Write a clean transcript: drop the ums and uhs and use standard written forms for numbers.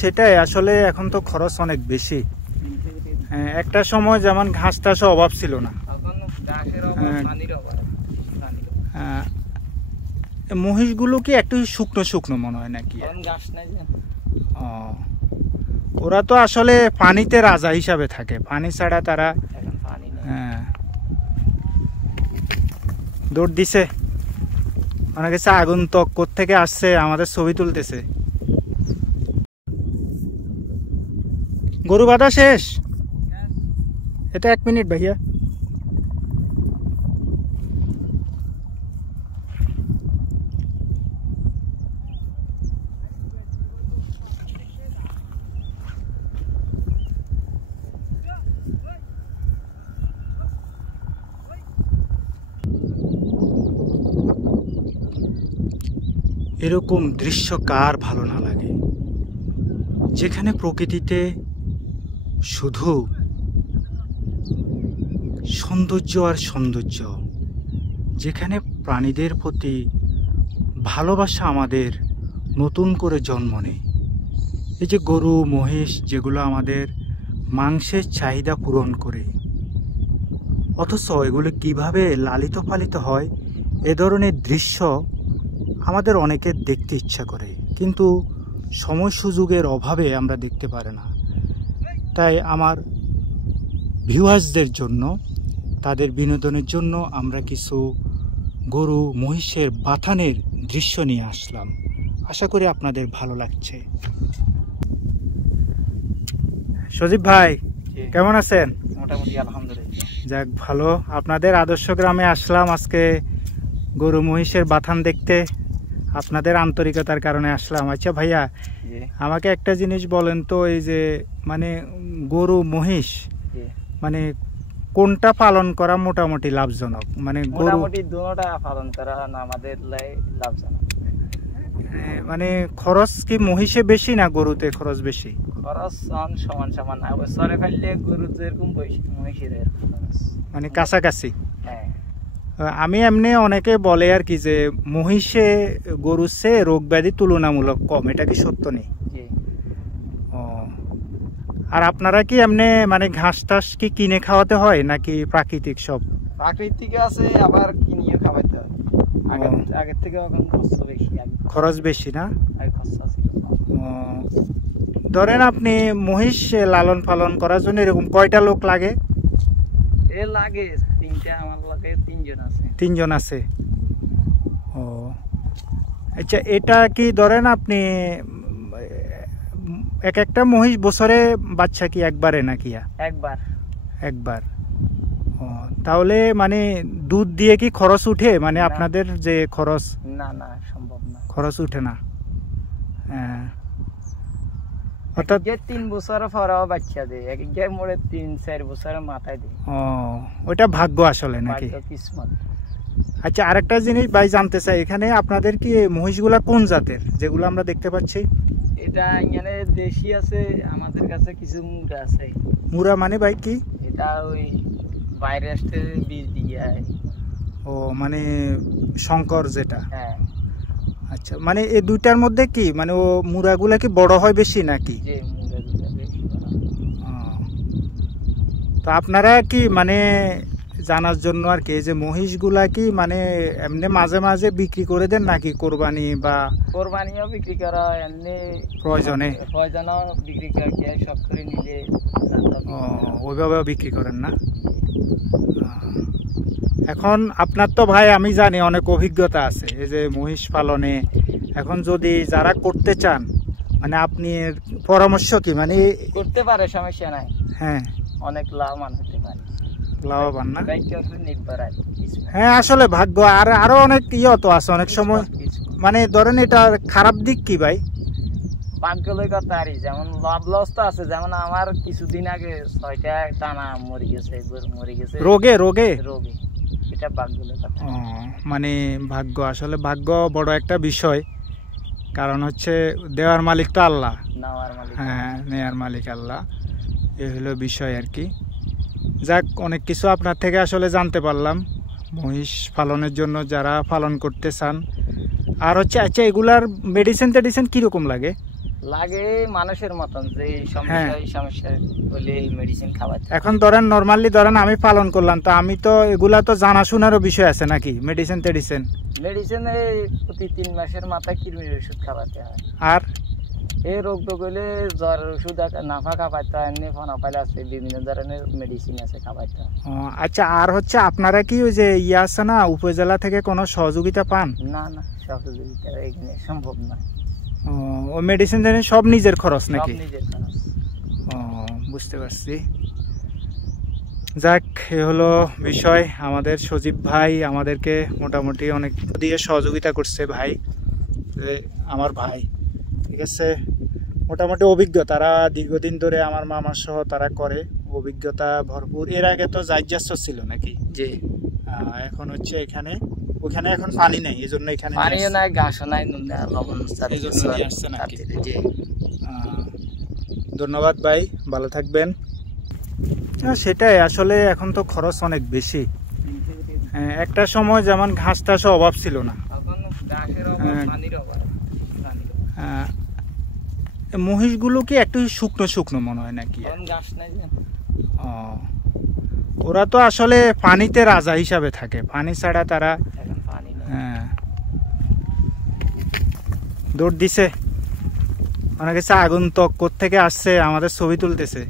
সেটাই আসলে এখন তো খরচ অনেক বেশি। একটা সময় যেমন ঘাস টাসও অভাব ছিল না। মহিষগুলো কি একটু শুকনো শুকনো মনে হয় নাকি? ওরা তো আসলে পানিতে রাজা হিসাবে থাকে, পানি ছাড়া তারা। দৌড় দিছে, অনেক কাছে আগন্তুক কোত্থেকে আসছে আমাদের ছবি তুলতেছে। গরু বাঁধা শেষ? এটা 1 মিনিট ভাইয়া। এরকম দৃশ্য কার ভালো না লাগে, যেখানে প্রকৃতিতে শুধু সৌন্দর্য আর সৌন্দর্য, যেখানে প্রাণীদের প্রতি ভালোবাসা আমাদের নতুন করে জন্ম নেয়। এই যে গরু মহিষ যেগুলো আমাদের মাংসের চাহিদা পূরণ করে, অথচ এগুলো কিভাবে লালিত পালিত হয়, এ ধরনের দৃশ্য আমাদের অনেকের দেখতে ইচ্ছা করে, কিন্তু সময় সুযোগের অভাবে আমরা দেখতে পারি না। তাই আমার ভিউয়ার্সদের জন্য, তাদের বিনোদনের জন্য আমরা কিছু গরু মহিষের বাথানের দৃশ্য নিয়ে আসলাম। আশা করি আপনাদের ভালো লাগছে। সজীব ভাই কেমন আছেন? মোটামুটি আলহামদুলিল্লাহ। যাক ভালো, আপনাদের আদর্শ গ্রামে আসলাম আজকে গরু মহিষের বাথান দেখতে, আপনাদের আন্তরিকতার কারণে আসলাম। আচ্ছা ভাইয়া, আমাকে একটা জিনিস বলেন তো, এই যে মানে গরু মহিষ মানে কোনটা পালন করা মোটামুটি লাভজনক? মানে মোটামুটি দুটোটা পালন করা আমাদের লাভজনক। মানে খরচ কি মহিষে বেশি না গরুতে খরচ বেশি? খরচ সমান সমান, বছরে ফেললে গরু যেরকম মহিষের মানে কাছাকাছি। আমি এমনি অনেকে বলে আর কি যে মহিষে গরুর চেয়ে রোগ ব্যাধি তুলনামূলক কম, এটা কি সত্য নেই? ও, আর আপনারা কি এমনি মানে ঘাস টাস কি কিনে খাওয়াতে হয় নাকি প্রাকৃতিক? সব প্রাকৃতিক আছে, আবার কিনিয়ে খাওয়াতে হয়। আগের থেকে এখন খরচ বেশি না? ধরেন আপনি মহিষ লালন পালন করার জন্য এরকম কয়টা লোক লাগে? লাগে 3টা, আমার লাগে 3জন আছে। 3জন আছে। ও আচ্ছা, এটা কি ধরেন আপনি এক একটা মহিষ বছরে বাচ্চা কি একবারে নাকি? একবার। ও, তাহলে মানে দুধ দিয়ে কি খরচ উঠে? মানে আপনাদের যে খরচ? না সম্ভব না, খরচ উঠে না। হ্যাঁ, অর্থাৎ 3 বছর পরেও বাচ্চা দেয়, এক জায়গায় মোড়ে 3-4 বছরের মাথায় দেয়। ও, ওটা ভাগ্য আসলে নাকি? কিসমত। আচ্ছা, আরেকটা জিনিস ভাই জানতে চাই, এখানে আপনাদের কি মহিষগুলা কোন জাতের যেগুলো আমরা দেখতে পাচ্ছি? এটা এখানে দেশি আছে, আমাদের কাছে কিছু মুরা আছে। মুরা মানে ভাই কি? এটা ওই বাইরে আসতে বীজ দিয়ে। ও, মানে শঙ্কর যেটা। হ্যাঁ। আচ্ছা, মানে এই দুইটার মধ্যে কি মানে ও মুরাগুলা কি বড় হয় বেশি নাকি? যে মুরাগুলা বেশি বড়। তো আপনারা কি মানে জানার জন্য আর কি, যে মহিষগুলা কি মানে এমনি মাঝে মাঝে বিক্রি করে দেন নাকি কোরবানি বা? কোরবানিও বিক্রি করা, এমনি প্রয়োজনেও বিক্রি করে, সব করে নিলে ওইভাবেও বিক্রি করেন না? এখন আপনার তো ভাই আমি জানি অনেক অভিজ্ঞতা আছে এই যে মহিষ পালনে। এখন যদি যারা করতে চান, মানে আপনি পরামর্শ কি? মানে করতে পারে, সমস্যা নাই। হ্যাঁ, অনেক লাভবান হতে পারে। লাভবান না? হ্যাঁ, আসলে ভাগ্য। আর আরো অনেক তো আছে অনেক সময়, মানে ধরেন এটা খারাপ দিক কি ভাই? ভাগ্যের কথা আর যেমন লাভ লস তো আছে। যেমন আমার কিছুদিন আগে 6টা টানা মরে গেছে, রোগে। এটা ভাগ্যের কথা। মানে ভাগ্য, আসলে ভাগ্য বড় একটা বিষয়। কারণ হচ্ছে দেওয়ার মালিক তো আল্লাহ, হ্যাঁ, নেয়ার মালিক আল্লাহ, এই হলো বিষয় আর কি। যাক, অনেক কিছু আপনার থেকে আসলে জানতে পারলাম মহিষ পালনের জন্য যারা পালন করতে চান। আর হচ্ছে আচ্ছা, এগুলার মেডিসিন টেডিসিন কিরকম লাগে? লাগে মানুষের মতন যে এই সমস্যা এই সমস্যা হলে মেডিসিন খাওয়াতে হয়। এখন ধরেন নরমালি ধরেন আমি পালন করলাম, তো আমি তো এগুলা তো জানাশোনারও বিষয় আছে নাকি, মেডিসিন টেডিসিন? মেডিসিন এই প্রতি 3 মাসের মাথায় কৃমির ওষুধ খাওয়াতে হয়। আর এই রোগ হলে জ্বর ওষুধ নাফা খাওয়াতে হয়, এমনি ফোনা পাইলে আছে, বিভিন্ন ধরনের মেডিসিন আছে খাওয়াতে হয়। আচ্ছা, আর হচ্ছে আপনারা কি ওই যে ইয়ে আছে না, উপজেলা থেকে কোনো সহযোগিতা পান? না না, সহযোগিতা এখানে সম্ভব না। ও মেডিসিন জানি সব নিজের খরচ সব নাকি? নিজের খরচ। বুঝতে পারছি। যাক, এ হলো বিষয়। আমাদের সজীব ভাই আমাদেরকে মোটামুটি অনেক দিয়ে সহযোগিতা করছে ভাই, আমার ভাই, ঠিক আছে। মোটামুটি অভিজ্ঞ, তারা দীর্ঘদিন ধরে আমার মামার সহ তারা করে, অভিজ্ঞতা ভরপুর। এর আগে তো জাইজাস্ত ছিল নাকি? জি। এখন হচ্ছে এখানে, ওখানে এখন পানি নেই, এই জন্য এখানে পানিও নাই, ঘাসও নাই, লবণ এই জন্য নিয়ে আসছে নাকি? জি। ধন্যবাদ ভাই, ভালো থাকবেন। সেটাই, আসলে এখন তো খরচ অনেক বেশি। একটা সময় যেমন ঘাস টাসও অভাব ছিল না, মহিষগুলো কি একটু শুকনো শুকনো মনে হয় নাকি? ওরা তো আসলে পানিতে রাজা হিসাবে থাকে, পানি ছাড়া তারা দৌড় দিছে। অনেক কিছু আগন্তুক কোত্থেকে আসছে, আমাদের ছবি তুলতেছে।